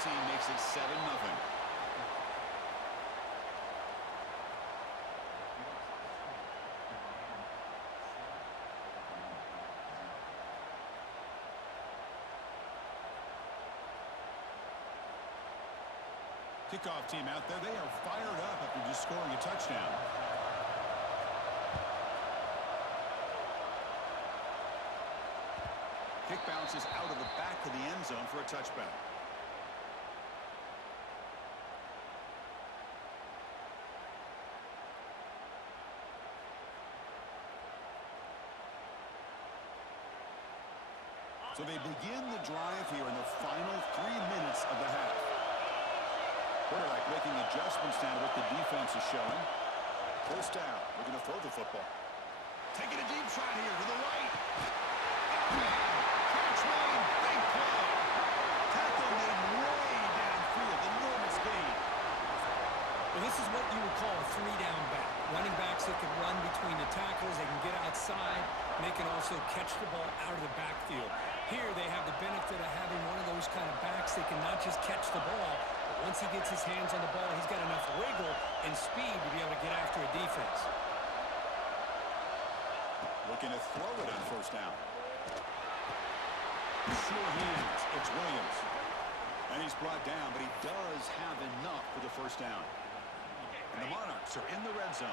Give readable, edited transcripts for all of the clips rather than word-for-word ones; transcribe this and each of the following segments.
team makes it 7-0. Kickoff team out there. They are fired up after just scoring a touchdown. Kick bounces out of the back of the end zone for a touchback. So they begin the drive here in the final 3 minutes of the half. Quarterback making adjustments now to what the defense is showing. First down. We're going to throw the football. Taking a deep shot here to the right. Catch made. Big play. Tackle made way downfield. Enormous gain. Well, this is what you would call a 3-down back. Running backs that can run between the tackles. They can get outside. And they can also catch the ball out of the backfield. Here they have the benefit of having one of those kind of backs that can not just catch the ball, but once he gets his hands on the ball, he's got enough wiggle and speed to be able to get after a defense. Looking to throw it on first down. Sure hands. It's Williams. And he's brought down, but he does have enough for the first down. And the Monarchs are in the red zone.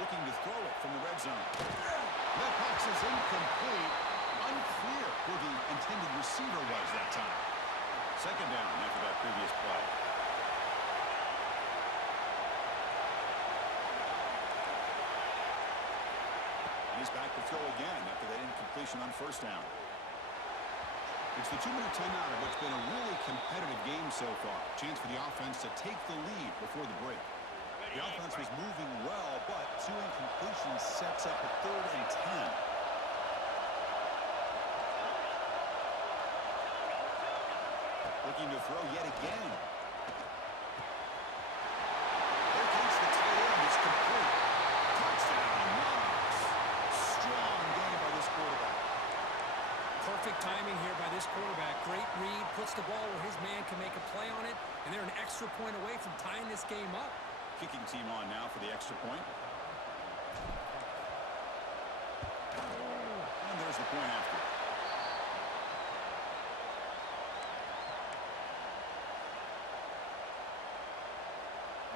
Looking to throw it from the red zone. That pass is incomplete. Unclear who the intended receiver was that time. Second down after that previous play. And he's back to throw again after that incompletion on first down. It's the 2-minute timeout of what's been a really competitive game so far. Chance for the offense to take the lead before the break. The offense was moving well, but 2 incompletions sets up a 3rd and 10. Looking to throw yet again. There comes the tight end. It's complete. Touchdown, Monarchs. Strong game by this quarterback. Perfect timing here by this quarterback. Great read. Puts the ball where his man can make a play on it, and they're an extra point away from tying this game up. Kicking team on now for the extra point. And there's the point after.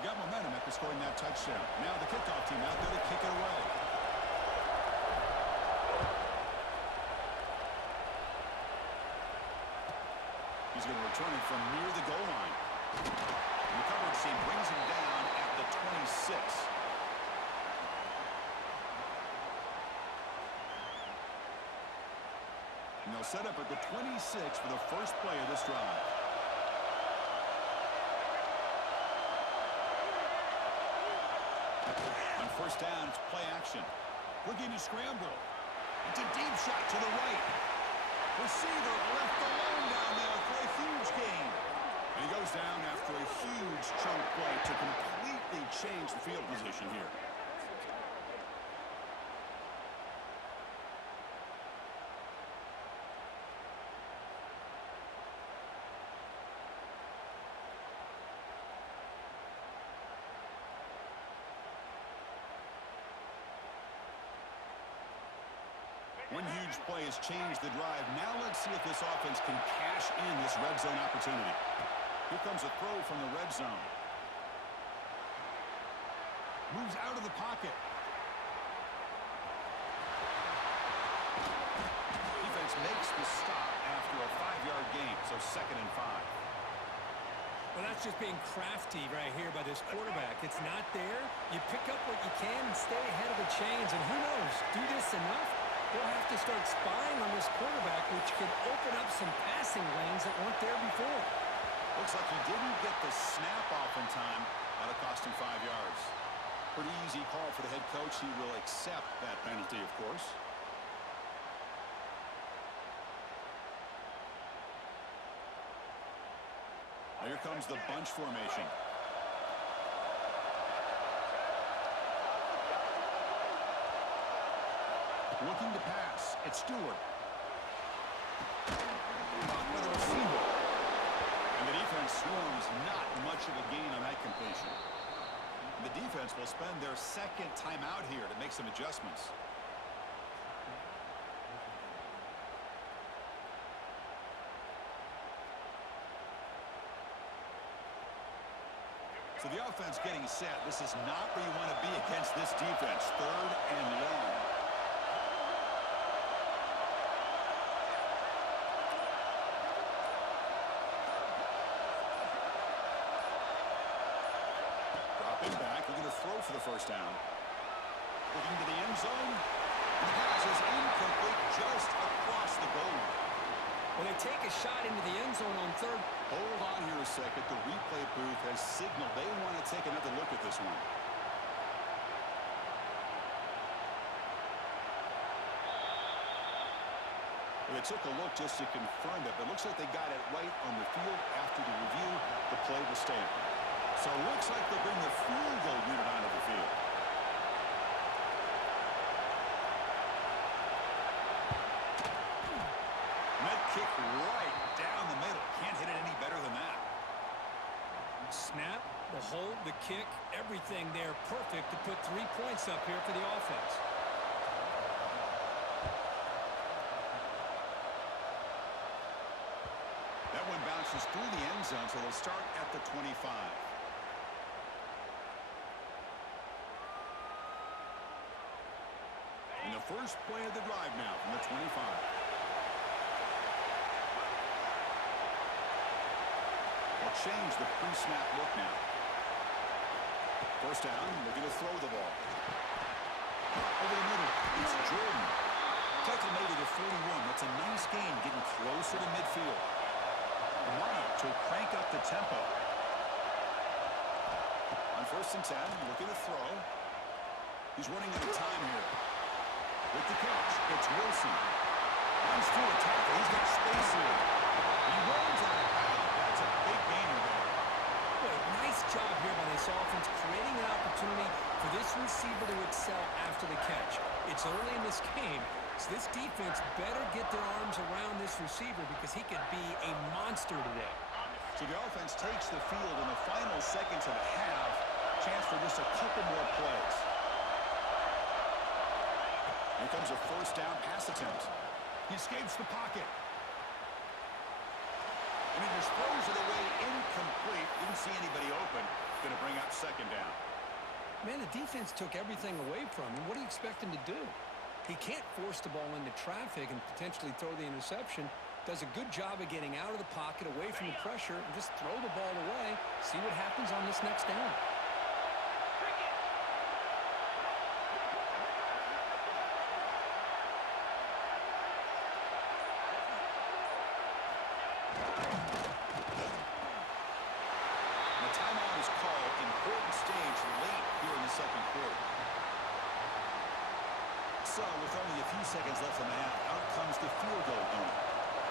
Got momentum after scoring that touchdown. Now the kickoff team out there to kick it away. He's going to return it from near the goal line. And the coverage team brings him down at the 26. And they'll set up at the 26 for the first play of this drive. On first down, it's play action. Looking to scramble. It's a deep shot to the right. Receiver left alone down there for a huge gain. And he goes down after a huge chunk play to completely change the field position here. One huge play has changed the drive. Now let's see if this offense can cash in this red zone opportunity. Here comes a throw from the red zone. Moves out of the pocket. Defense makes the stop after a 5-yard gain, so 2nd and 5. Well, that's just being crafty right here by this quarterback. It's not there. You pick up what you can and stay ahead of the chains. And who knows, do this enough, they'll have to start spying on this quarterback, which could open up some passing lanes that weren't there before. Looks like he didn't get the snap off in time. That'll cost him 5 yards. Pretty easy call for the head coach. He will accept that penalty, of course. Now here comes the bunch formation. Looking to pass. It's Stewart. Caught by the receiver. And the defense swarms. Not much of a gain on that completion. The defense will spend their second timeout here to make some adjustments. So the offense getting set. This is not where you want to be against this defense. Third and long. Dropping back. We're going to throw for the first down. Looking to the end zone. And the pass is incomplete just across the goal. When they take a shot into the end zone on third. Hold on here a second. The replay booth has signaled they want to take another look at this one. Well, they took a look just to confirm that, but it looks like they got it right on the field. After the review, the play will stand. So it looks like they'll bring the field goal unit onto the field. Kick right down the middle. Can't hit it any better than that. Snap, the hold, the kick, everything there perfect to put 3 points up here for the offense. That one bounces through the end zone, so they'll start at the 25. And the first play of the drive now from the 25. Change the pre-snap look now. First down, looking to throw the ball. Over the middle, it's Jordan. Tackle made it at 41. That's a nice gain, getting closer to midfield. Amana to crank up the tempo. On first and 10, looking to throw. He's running out of time here. With the catch, it's Wilson. Runs through a tackle. He's got space here. He runs out of bounds. That's a big gainer there. Boy, nice job here by this offense, creating an opportunity for this receiver to excel after the catch. It's early in this game, so this defense better get their arms around this receiver because he could be a monster today. So the offense takes the field in the final seconds of the half. Chance for just a couple more plays. Here comes a first down pass attempt. He escapes the pocket. And he just throws it away incomplete. Didn't see anybody open. Going to bring up second down. Man, the defense took everything away from him. What do you expect him to do? He can't force the ball into traffic and potentially throw the interception. Does a good job of getting out of the pocket, away from the pressure, and just throw the ball away. See what happens on this next down. So, with only a few seconds left in the half, out comes the field goal unit.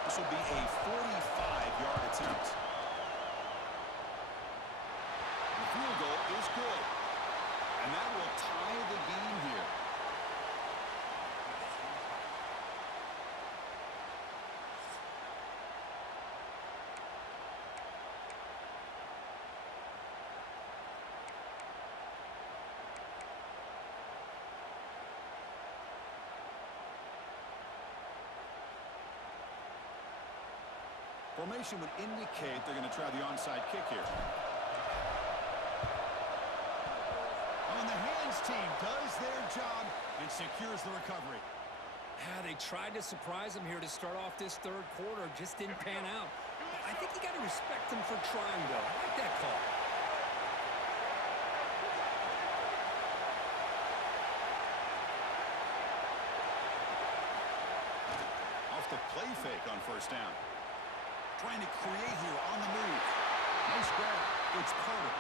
This will be a 45-yard attempt. The field goal is good. And that will tie the game here. Formation would indicate they're going to try the onside kick here. On the hands team does their job and secures the recovery. They tried to surprise him here to start off this third quarter. Just didn't pan out. I think you got to respect them for trying, though. I like that call. Off the play fake on first down. Trying to create here on the move. Nice grab. It's Carter.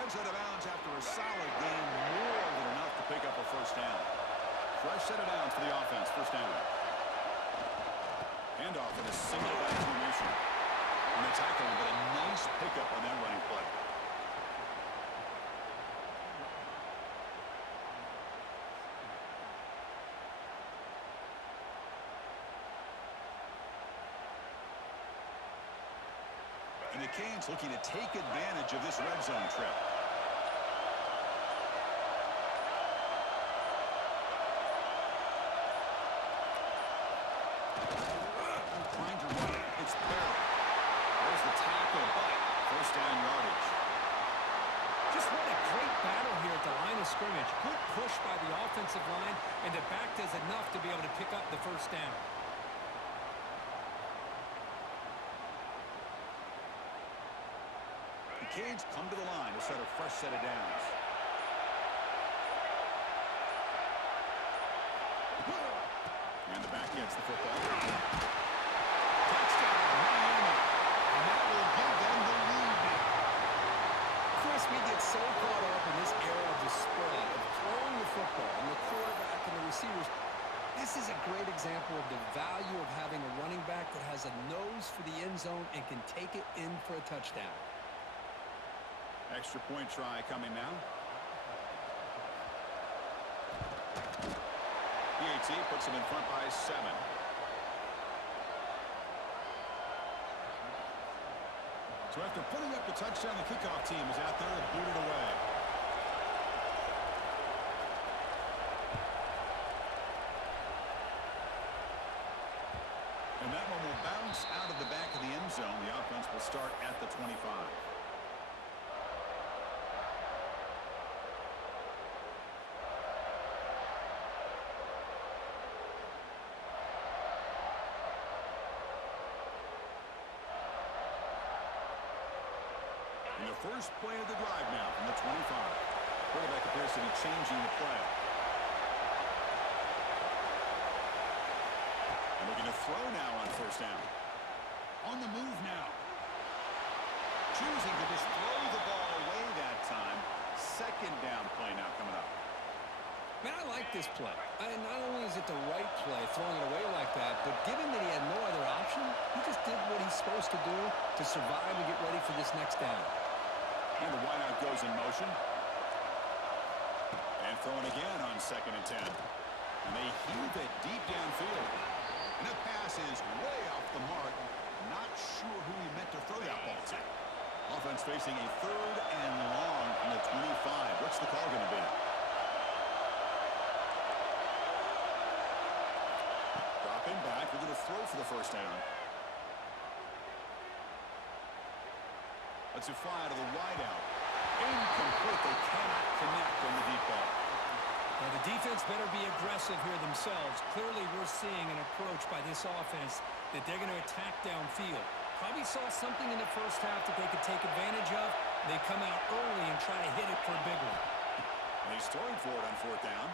Heads out of bounds after a solid game. More than enough to pick up a first down. Fresh set of downs for the offense. First down. Handoff in a single back formation. And they tackle him, but a nice pickup And the Canes looking to take advantage of this red zone trip. Trying to run it. It's Barrett. There's the tackle, but first down yardage. Just what a great battle here at the line of scrimmage. Good push by the offensive line, and the back does enough to be able to pick up the first down. The Canes come to the line to set a fresh set of downs. And the back gets the football. Touchdown, Miami. And that will give them the lead now. Chris, we get so caught up in this era of the spread, of throwing the football, and the quarterback and the receivers. This is a great example of the value of having a running back that has a nose for the end zone and can take it in for a touchdown. Extra point try coming now. PAT puts them in front by 7. So after putting up the touchdown, the kickoff team is out there to boot it away. And that one will bounce out of the back of the end zone. The offense will start at the 25. And the first play of the drive now from the 25. Quarterback appears to be changing the play. And looking to throw now on first down. On the move now. Choosing to just throw the ball away that time. Second down play now coming up. Man, I like this play. Not only is it the right play, throwing it away like that, but given that he had no other option, he just did what he's supposed to do to survive and get ready for this next down. And the wideout goes in motion. And throwing again on 2nd and 10. And they heave it deep downfield. And that pass is way off the mark. Not sure who he meant to throw that ball to. Offense facing a 3rd and long from the 25. What's the call going to be? Dropping back. We're going to throw for the first down. Let's it fly out of the wideout. Incomplete. They cannot connect on the deep ball. Now, the defense better be aggressive here themselves. Clearly, we're seeing an approach by this offense that they're going to attack downfield. Probably saw something in the first half that they could take advantage of. They come out early and try to hit it for a big one. And he's throwing for it on 4th down.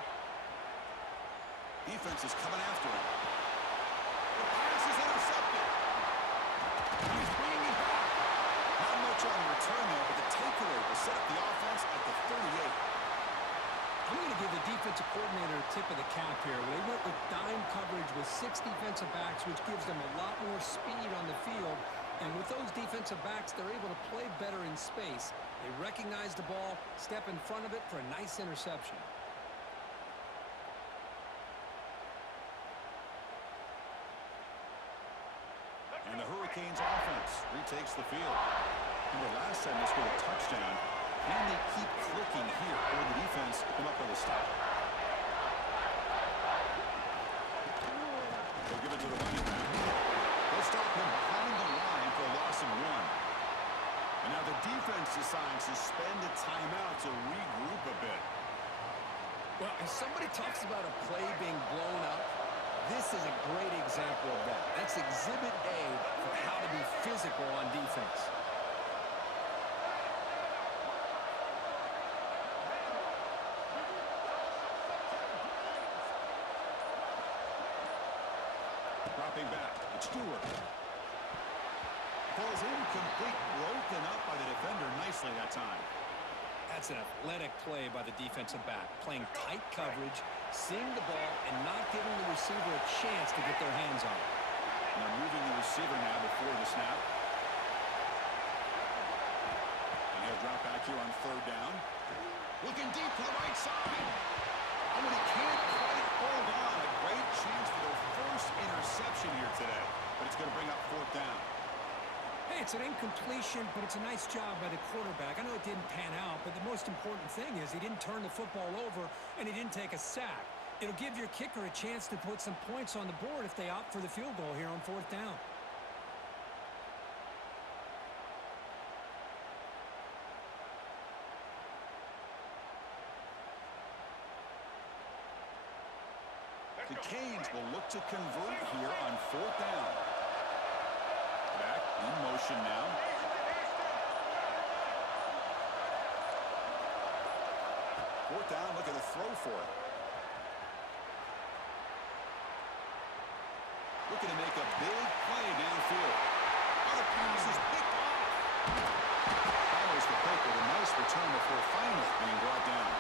Defense is coming after him. The pass is intercepted. He's bringing it back. Not much on the return there, but the takeaway will set up the offense at the 38. I'm going to give the defensive coordinator a tip of the cap here. They went with dime coverage with 6 defensive backs, which gives them a lot more speed on the field. And with those defensive backs, they're able to play better in space. They recognize the ball, step in front of it for a nice interception. And the Hurricanes offense retakes the field. Remember last time they scored a touchdown. Can they keep clicking here, or the defense come up with a stop? They'll give it to the running back. They'll stop him behind the line for a loss of 1. And now the defense decides to spend a timeout to regroup a bit. Well, if somebody talks about a play being blown up, this is a great example of that. That's Exhibit A for how to be physical on defense. Dropping back, it's Stewart. Falls incomplete, broken up by the defender nicely that time. That's an athletic play by the defensive back, playing tight coverage, seeing the ball, and not giving the receiver a chance to get their hands on it. And they're moving the receiver now before the snap. And he'll drop back here on 3rd down. Looking deep to the right side. Oh, and he can't quite hold on. A great chance for their first interception here today. But it's going to bring up 4th down. Hey, Hey, it's an incompletion, but it's a nice job by the quarterback. I know it didn't pan out, but the most important thing is he didn't turn the football over and he didn't take a sack. It'll give your kicker a chance to put some points on the board if they opt for the field goal here on 4th down. The Canes will look to convert here on 4th down. Back in motion now. Fourth down, look at the throw for it. Looking to make a big play downfield. Oh, the pass is picked off. Follows the pick with a nice return before finally being brought down.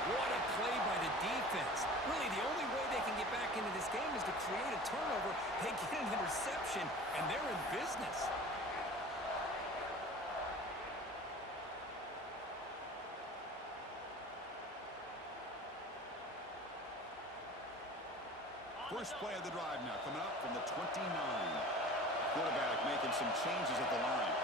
What a play by the defense. Really, the only way they can get back into this game is to create a turnover. They get an interception, and they're in business. First play of the drive now coming up from the 29. Quarterback making some changes at the line.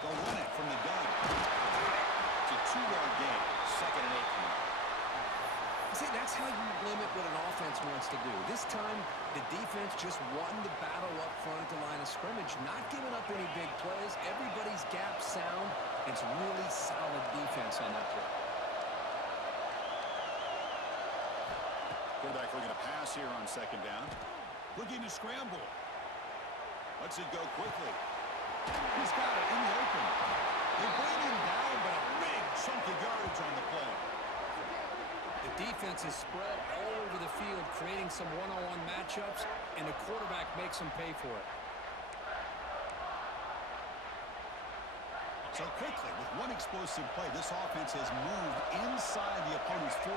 They'll run it from the gun. It's a 2-yard gain. 2nd and 8 now. See, that's how you limit what an offense wants to do. This time, the defense just won the battle up front at the line of scrimmage, not giving up any big plays. Everybody's gap sound. It's really solid defense on that play. Quarterback looking to pass here on 2nd down. Looking to scramble. Lets it go quickly. He's got it in the open. They bring him down, but a big chunk of yardage on the play. The defense is spread all over the field, creating some one-on-one matchups, and the quarterback makes them pay for it. So quickly, with one explosive play, this offense has moved inside the opponent's 40.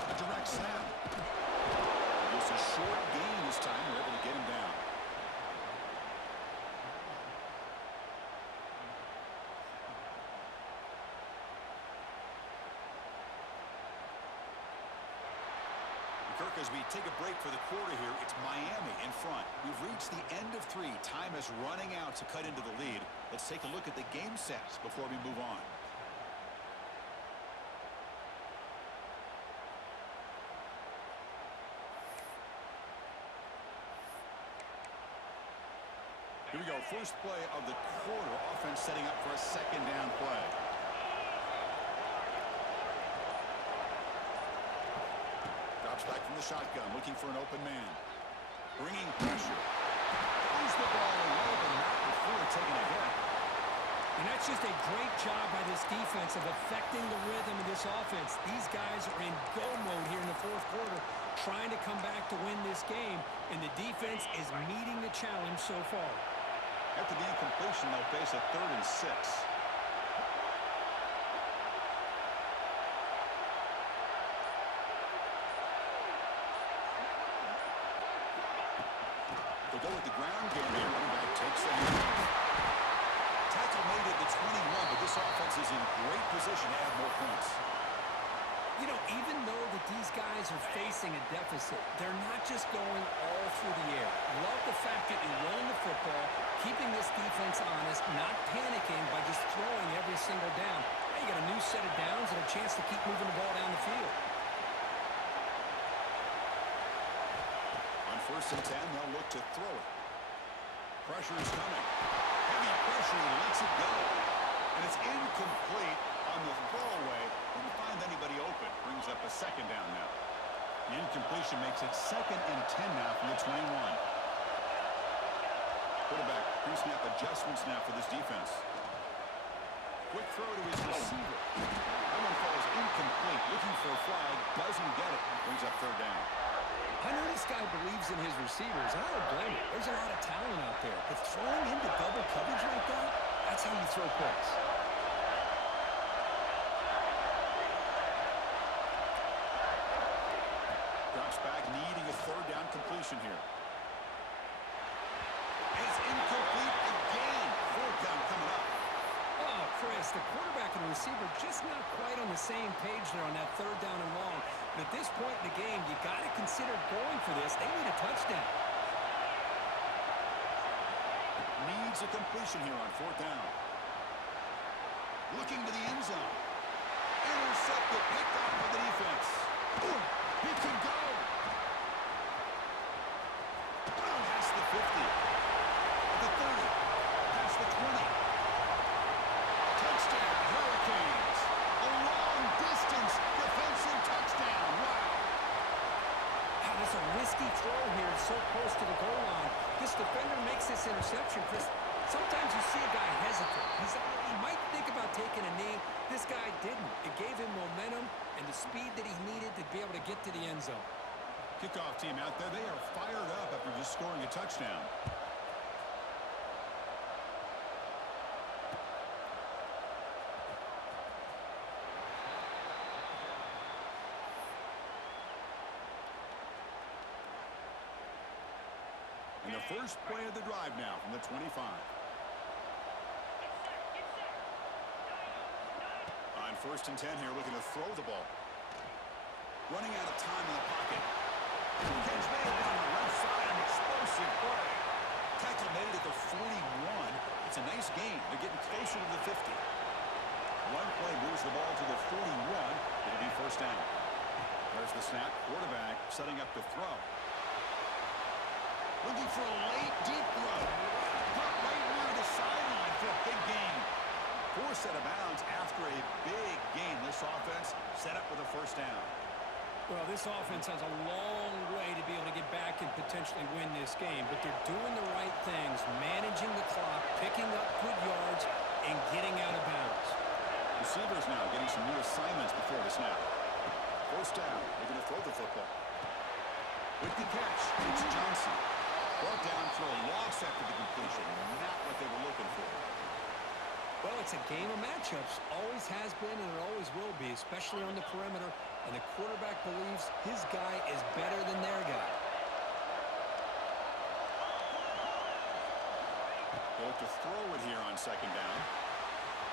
A direct snap. Just a short gain this time. We're able to get him down. Kirk, as we take a break for the quarter here, it's Miami in front. We've reached the end of 3. Time is running out to cut into the lead. Let's take a look at the game sets before we move on. Here we go. First play of the quarter. Offense setting up for a 2nd down play. Back from the shotgun, looking for an open man. Bringing pressure. Throws the ball away, but not before taking a hit. And that's just a great job by this defense of affecting the rhythm of this offense. These guys are in go mode here in the 4th quarter, trying to come back to win this game, and the defense is meeting the challenge so far. After the incompletion, they'll face a 3rd and 6. Go with the ground game here. Running back takes the hand. Tackle made at the 21, but this offense is in great position to add more points. You know, even though that these guys are facing a deficit, they're not just going all through the air. Love the fact that you're running the football, keeping this defense honest, not panicking by just throwing every single down. Now you got a new set of downs and a chance to keep moving the ball down the field. On 1st and 10, they'll look to throw it. Pressure is coming. Heavy pressure, he lets it go. And it's incomplete on the throwaway. Didn't find anybody open. Brings up a 2nd down now. The incompletion makes it 2nd and 10 now from the 21. Quarterback pre-snap adjustments now for this defense. Quick throw to his receiver. That one falls incomplete. Looking for a flag. Doesn't get it. Brings up 3rd down. I know this guy believes in his receivers. I don't blame him. There's a lot of talent out there. But throwing into double coverage like that, that's how you throw picks. Drops back, needing a 3rd down completion here. It's incomplete again. Chris, the quarterback and the receiver just not quite on the same page there on that third down and long. But at this point in the game, you got to consider going for this. They need a touchdown. Needs a completion here on fourth down. Looking to the end zone. Intercepted, picked off by the defense. Ooh, he can go. Past the 50. At the 30. Past the 20. Touchdown, Hurricanes. A long-distance defensive touchdown. Wow. Wow, that's a risky throw here, so close to the goal line. This defender makes this interception, Chris. Sometimes you see a guy hesitate. He might think about taking a knee. This guy didn't. It gave him momentum and the speed that he needed to be able to get to the end zone. Kickoff team out there. They are fired up after just scoring a touchdown. And the first play of the drive now from the 25. On 1st and 10 here, looking to throw the ball. Running out of time in the pocket. Catch made down the left side, an explosive play. Tackle made at the 41. It's a nice gain. They're getting closer to the 50. One play moves the ball to the 41. It'll be first down. There's the snap. Quarterback setting up to throw. Looking for a late, deep throw. Brought right near the sideline for a big gain. Forced out of bounds after a big gain. This offense set up with a first down. Well, this offense has a long way to be able to get back and potentially win this game, but they're doing the right things, managing the clock, picking up good yards, and getting out of bounds. Receivers now getting some new assignments before the snap. First down. They're going to throw the football. With the catch, it's Johnson. Brought down for a loss after the completion. Not what they were looking for. Well, it's a game of matchups. Always has been and it always will be, especially on the perimeter. And the quarterback believes his guy is better than their guy. They look to throw it here on second down.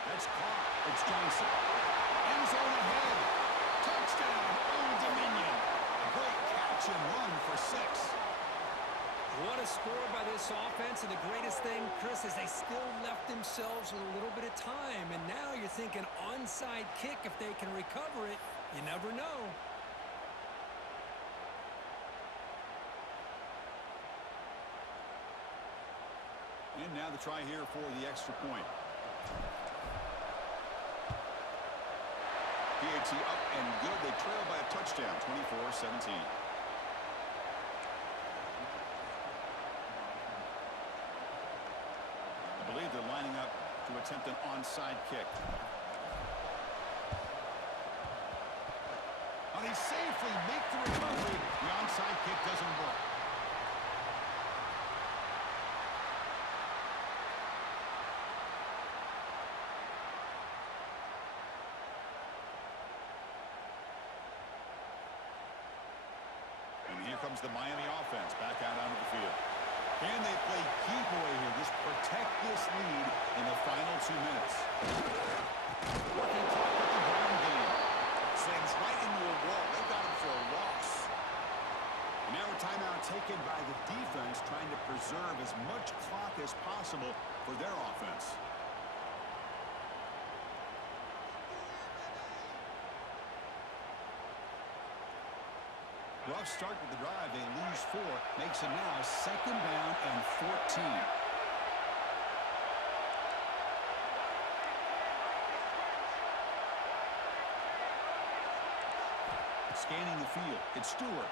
That's caught. It's Johnson. End zone ahead. Touchdown, Old Dominion. A great catch and run for 6. What a score by this offense, and the greatest thing, Chris, is they still left themselves with a little bit of time, and now you're thinking onside kick if they can recover it. You never know. And now the try here for the extra point. PAT up and good. They trail by a touchdown, 24-17. I believe they're lining up to attempt an onside kick. Oh, they safely make the recovery. The onside kick doesn't work. And here comes the Miami offense back out onto the field. Can they play keep away here? Just protect this lead in the final 2 minutes. Working clock with the ground game. Sends right into a wall. They got him for a loss. And now a timeout taken by the defense, trying to preserve as much clock as possible for their offense. Rough start with the drive. They lose 4. Makes it now second down and 14. Scanning the field. It's Stewart.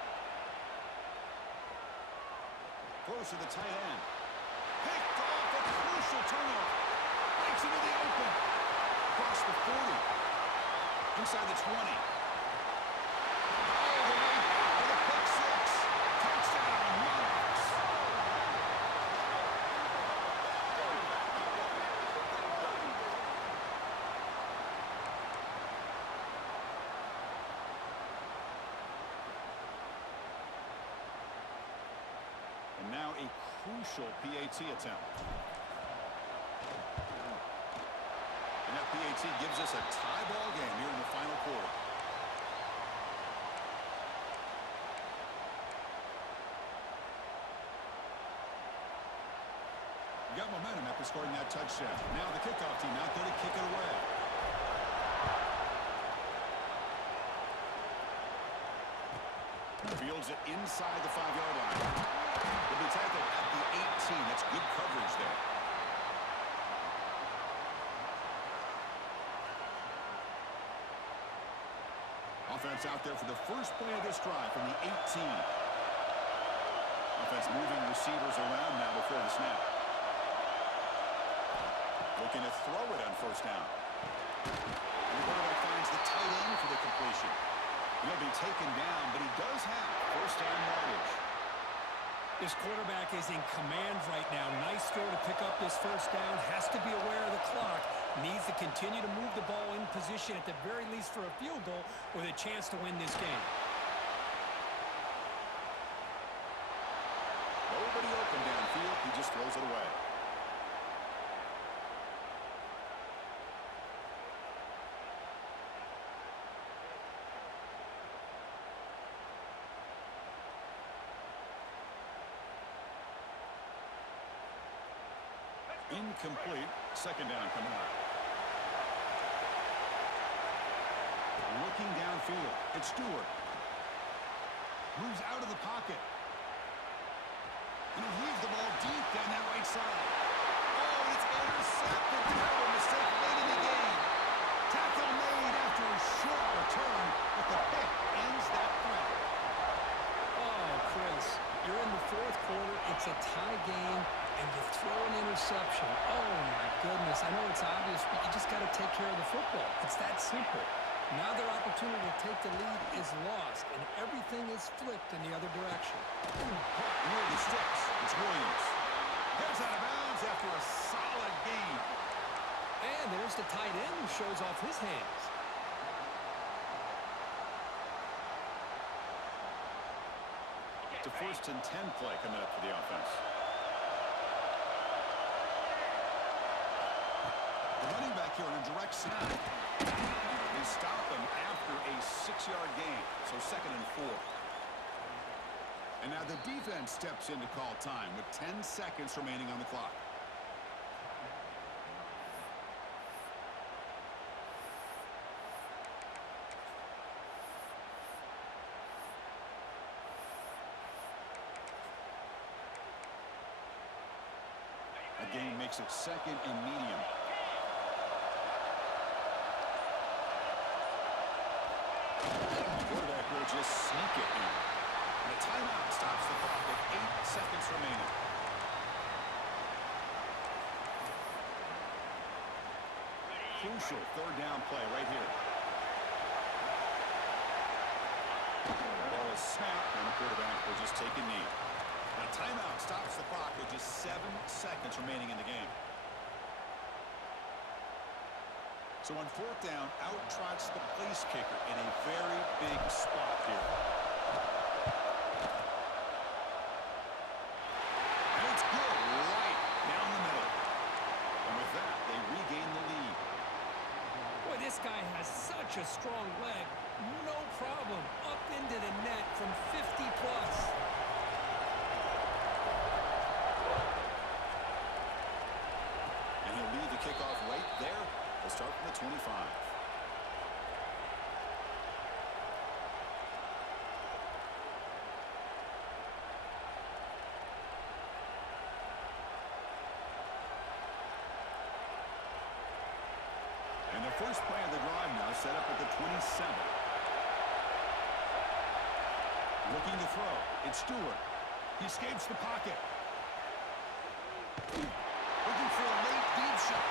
Close to the tight end. Picked off a crucial turnover. Breaks into the open. Across the 40. Inside the 20. And now a crucial PAT attempt. And that PAT see gives us a tie ball game here in the final quarter. We got momentum after scoring that touchdown. Now the kickoff team out there to kick it away. Fields it inside the 5-yard line. He'll be tackled at the 18. That's good coverage there. Offense out there for the first play of this drive from the 18. Offense moving receivers around now before the snap. Looking to throw it on first down. And the quarterback finds the tight end for the completion. He'll be taken down, but he does have first down yardage. This quarterback is in command right now. Nice throw to pick up this first down. Has to be aware of the clock. Needs to continue to move the ball in position at the very least for a field goal with a chance to win this game. Nobody open downfield. He just throws it away. Incomplete. Second down coming up. Looking downfield. It's Stewart. Moves out of the pocket. And he heaves the ball deep down that right side. Oh, it's intercepted. Terrible mistake late in the game. Tackle made after a short return, but the pick ends that threat. Oh, Chris, you're in the fourth quarter. It's a tie game, and you throw an interception. Oh, my goodness. I know it's obvious, but you just got to take care of the football. It's that simple. Now their opportunity to take the lead is lost, and everything is flipped in the other direction. Near the sticks. It's Williams. Heads out of bounds after a solid game. And there's the tight end who shows off his hands. To first and 10 play coming up for the offense. The running back here on a direct snap. They stop him after a 6-yard gain, so second and 4. And now the defense steps in to call time with 10 seconds remaining on the clock. A gain makes it second and medium. Quarterback will just sneak it in. And a timeout stops the clock with 8 seconds remaining. Crucial third down play right here. Ball is snapped, and the quarterback will just take a knee. And a timeout stops the clock with just 7 seconds remaining in the game. So on fourth down, out trots the place kicker in a very big spot here. And it's good right down the middle. And with that, they regain the lead. Boy, this guy has such a strong leg. No problem. Up into the net from 50 plus. And he'll lead the kickoff right there. They'll start from the 25. And the first play of the drive now set up at the 27. Looking to throw. It's Stewart. He escapes the pocket. Looking for a late deep shot.